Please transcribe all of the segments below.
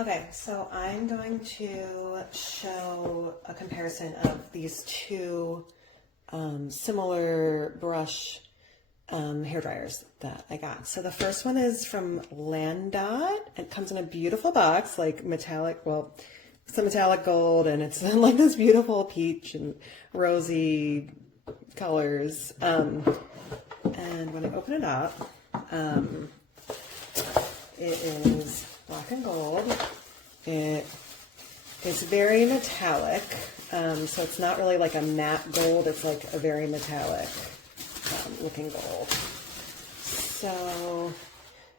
Okay, so I'm going to show a comparison of these two similar brush hair dryers that I got. So the first one is from LANDOT. It comes in a beautiful box, like metallic, well, it's a metallic gold, and it's like this beautiful peach and rosy colors. And when I open it up, it is black and gold. It is very metallic, so it's not really like a matte gold. It's like a very metallic looking gold. So,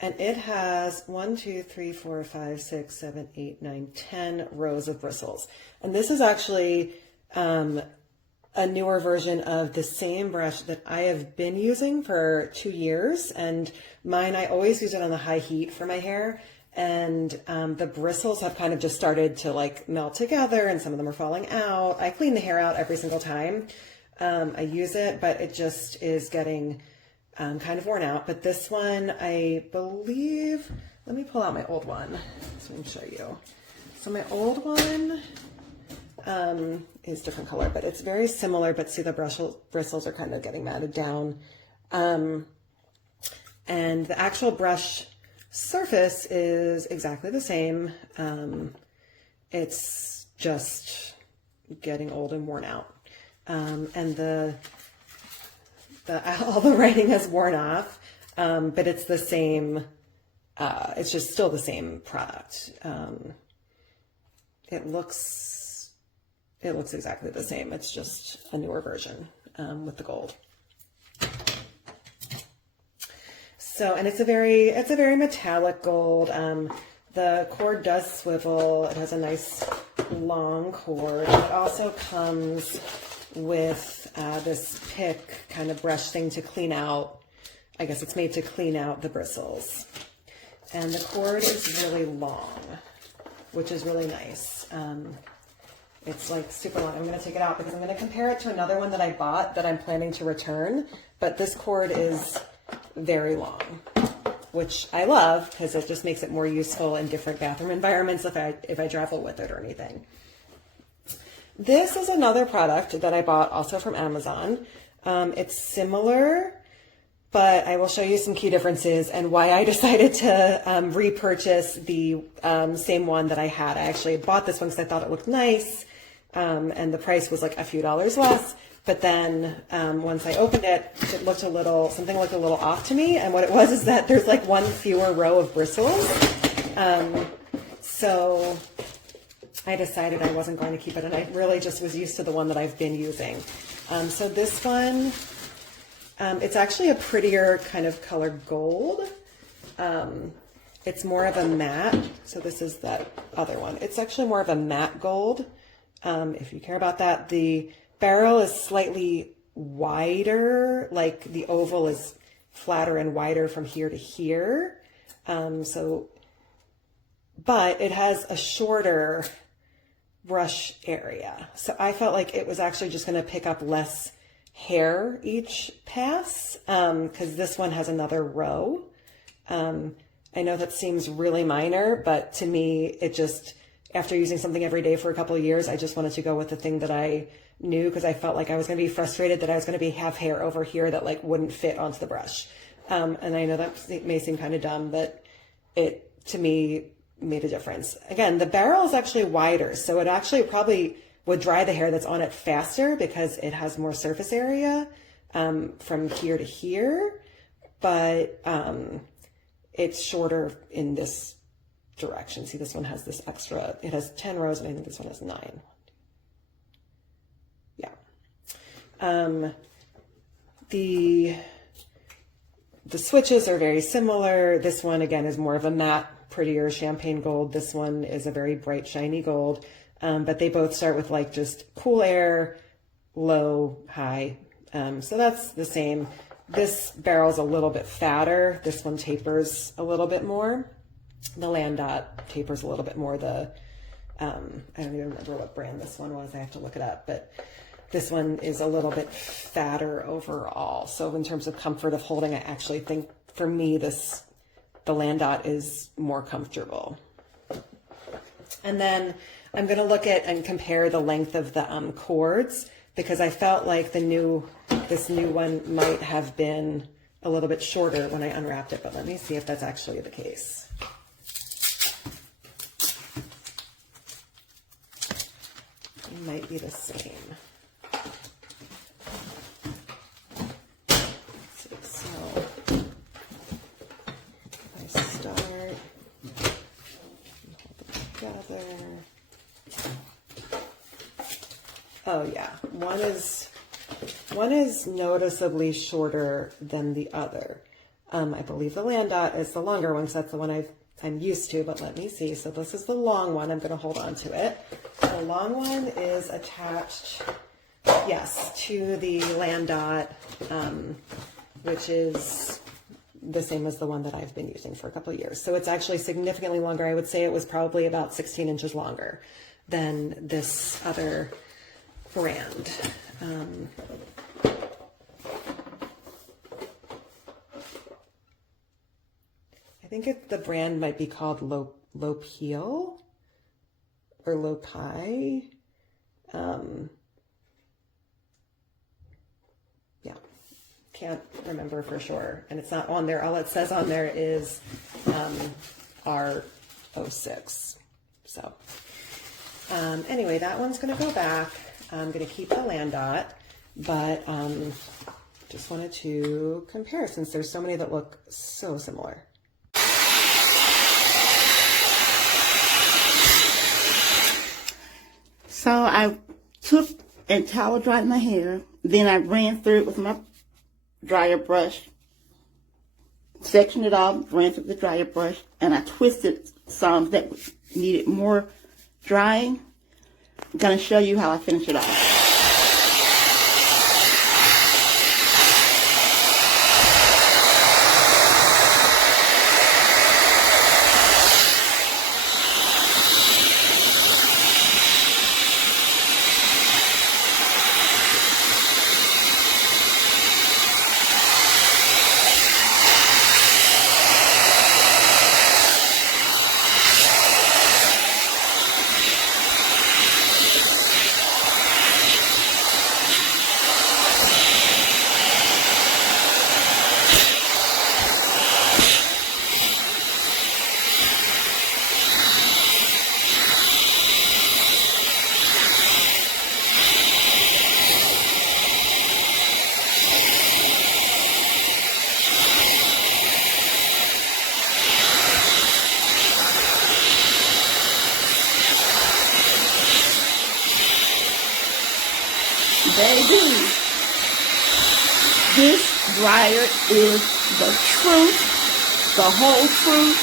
and it has 1, 2, 3, 4, 5, 6, 7, 8, 9, 10 rows of bristles. And this is actually a newer version of the same brush that I have been using for 2 years. And mine, I always use it on the high heat for my hair. And the bristles have kind of just started to like melt together, and some of them are falling out. I clean the hair out every single time I use it, but it just is getting kind of worn out. But this one, I believe, let me pull out my old one so I can show you. So my old one is different color, but it's very similar, but see the bristles are kind of getting matted down. And the actual brush surface is exactly the same. It's just getting old and worn out. And all the writing has worn off, but it's the same, it's just still the same product. It looks exactly the same. It's just a newer version with the gold. So, and it's a very metallic gold. The cord does swivel. It has a nice long cord. It also comes with this pick kind of brush thing to clean out. I guess it's made to clean out the bristles. And the cord is really long, which is really nice. It's like super long. I'm going to take it out because I'm going to compare it to another one that I bought that I'm planning to return. But this cord is very long, which I love because it just makes it more useful in different bathroom environments if I travel with it or anything. This is another product that I bought also from Amazon. It's similar, but I will show you some key differences and why I decided to repurchase the same one that I had. I actually bought this one because I thought it looked nice, and the price was like a few dollars less. But then once I opened it, it looked something looked a little off to me. And what it was is that there's like one fewer row of bristles. So I decided I wasn't going to keep it. And I really just was used to the one that I've been using. So this one, it's actually a prettier kind of color gold. It's more of a matte. So this is that other one. It's actually more of a matte gold. If you care about that, the barrel is slightly wider, like the oval is flatter and wider from here to here. But it has a shorter brush area. So I felt like it was actually just going to pick up less hair each pass, because this one has another row. I know that seems really minor, but to me, it just, after using something every day for a couple of years, I just wanted to go with the thing that I knew, because I felt like I was going to be frustrated that I was going to have hair over here that like wouldn't fit onto the brush. And I know that may seem kind of dumb, but it, to me, made a difference. Again, the barrel is actually wider, so it actually probably would dry the hair that's on it faster because it has more surface area from here to here, but it's shorter in this direction. See, this one has this extra, it has 10 rows, and I think this one has 9. Yeah. The switches are very similar. This one, again, is more of a matte, prettier champagne gold. This one is a very bright, shiny gold. But they both start with like just cool air, low, high. So that's the same. This barrel's a little bit fatter. This one tapers a little bit more. The LANDOT tapers a little bit more. I don't even remember what brand this one was. I have to look it up. But this one is a little bit fatter overall. So in terms of comfort of holding, I actually think for me, the LANDOT is more comfortable. And then I'm going to look at and compare the length of the cords, because I felt like this new one might have been a little bit shorter when I unwrapped it, but let me see if that's actually the case. It might be the same. So I start, hold them together. Oh yeah, one is noticeably shorter than the other. I believe the LANDOT is the longer one, because that's the one I'm used to, but let me see. So this is the long one. I'm going to hold on to it. The long one is attached, yes, to the LANDOT, which is the same as the one that I've been using for a couple of years. So it's actually significantly longer. I would say it was probably about 16 inches longer than this other brand. I think the brand might be called Lopio or Lopi. Yeah, can't remember for sure. And it's not on there. All it says on there is R06. So anyway, that one's going to go back. I'm going to keep the LANDOT, but just wanted to compare since there's so many that look so similar. So I took and towel dried my hair, then I ran through it with my dryer brush, sectioned it off, ran through the dryer brush, and I twisted some that needed more drying. I'm going to show you how I finish it off. Baby, this dryer is the truth, the whole truth,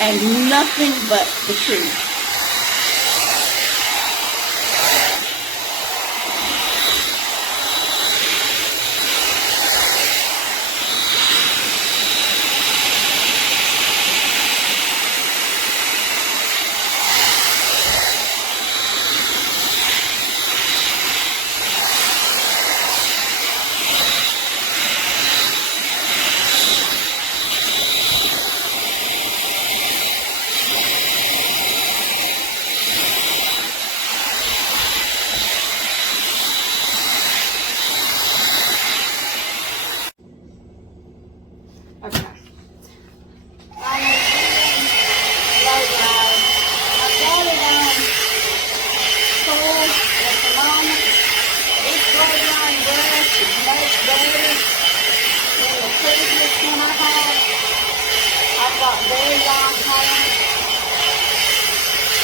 and nothing but the truth.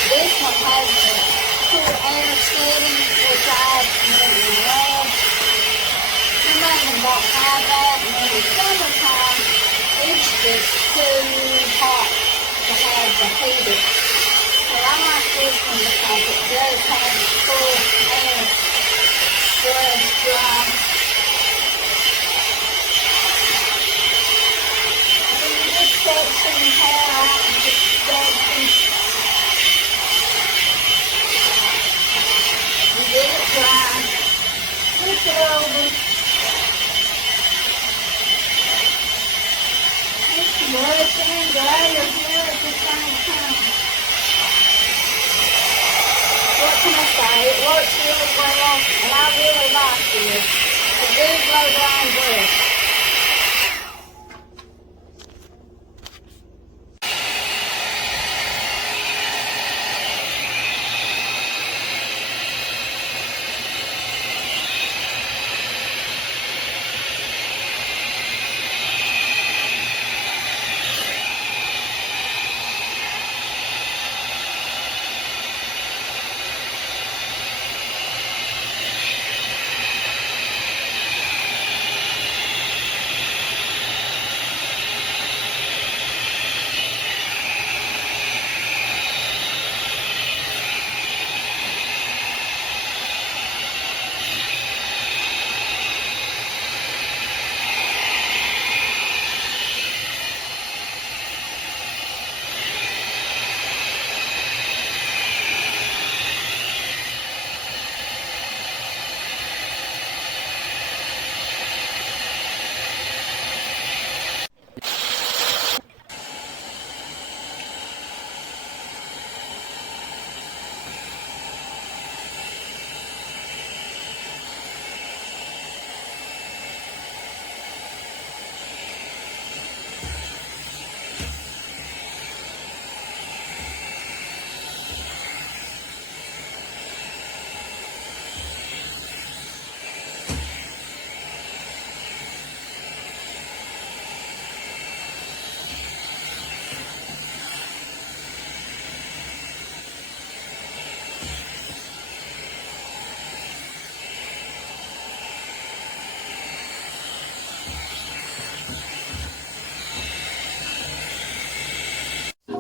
This one has the cool air setting, which I really love. Some of them don't have that, and in the summertime, it's just too hot to have the heater. So I like this one because it does have the cool air scrubs dry. And you just take some hair out and just scrub some. Get it dry, flip it over, it's brushing and dry your hair at the same time. and I really like this. It's a good blow-drying brush.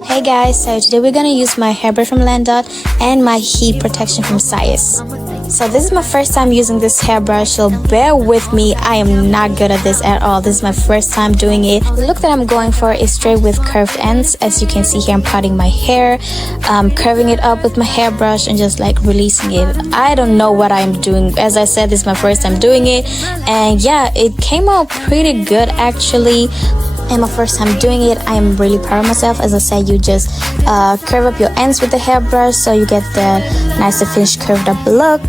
Hey guys, so today we're gonna use my hairbrush from LANDOT and my heat protection from Sias. So this is my first time using this hairbrush, so bear with me. I am not good at this at all. This is my first time doing it. The look that I'm going for is straight with curved ends. As you can see here, I'm parting my hair, curving it up with my hairbrush and just like releasing it. I don't know what I'm doing. As I said, this is my first time doing it, and yeah, it came out pretty good actually. And my first time doing it, I'm really proud of myself. As I said, you just curve up your ends with the hairbrush so you get the nice finished curved up look.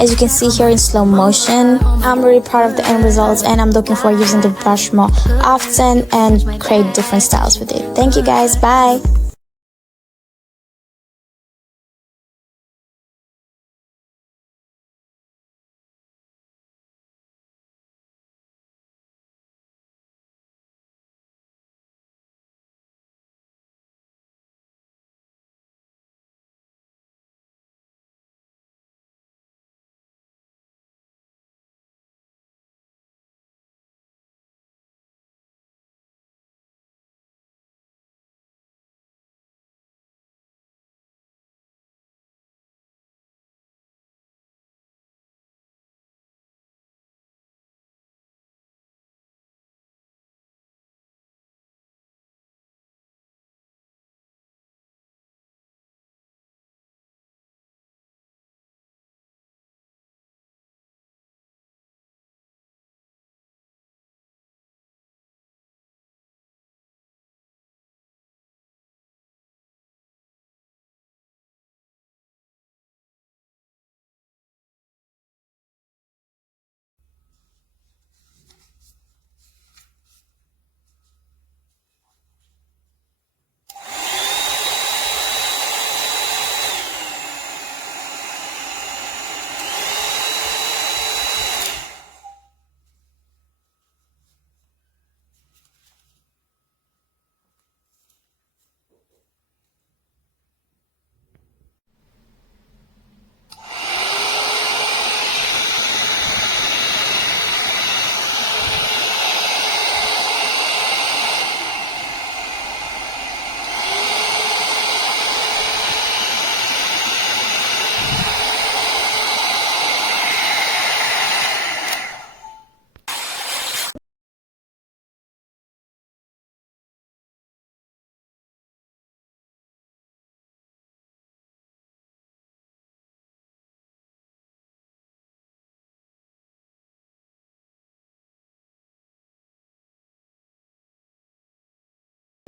As you can see here in slow motion, I'm really proud of the end results, and I'm looking forward to using the brush more often and create different styles with it. Thank you guys, bye!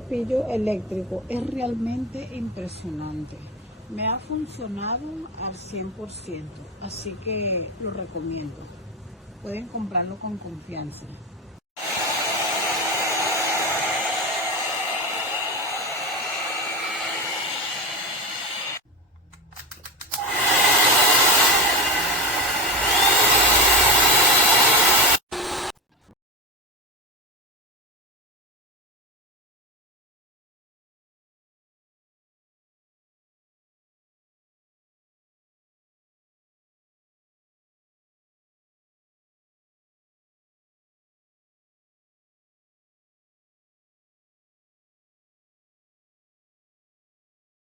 Cepillo eléctrico es realmente impresionante. Me ha funcionado al 100%, así que lo recomiendo. Pueden comprarlo con confianza.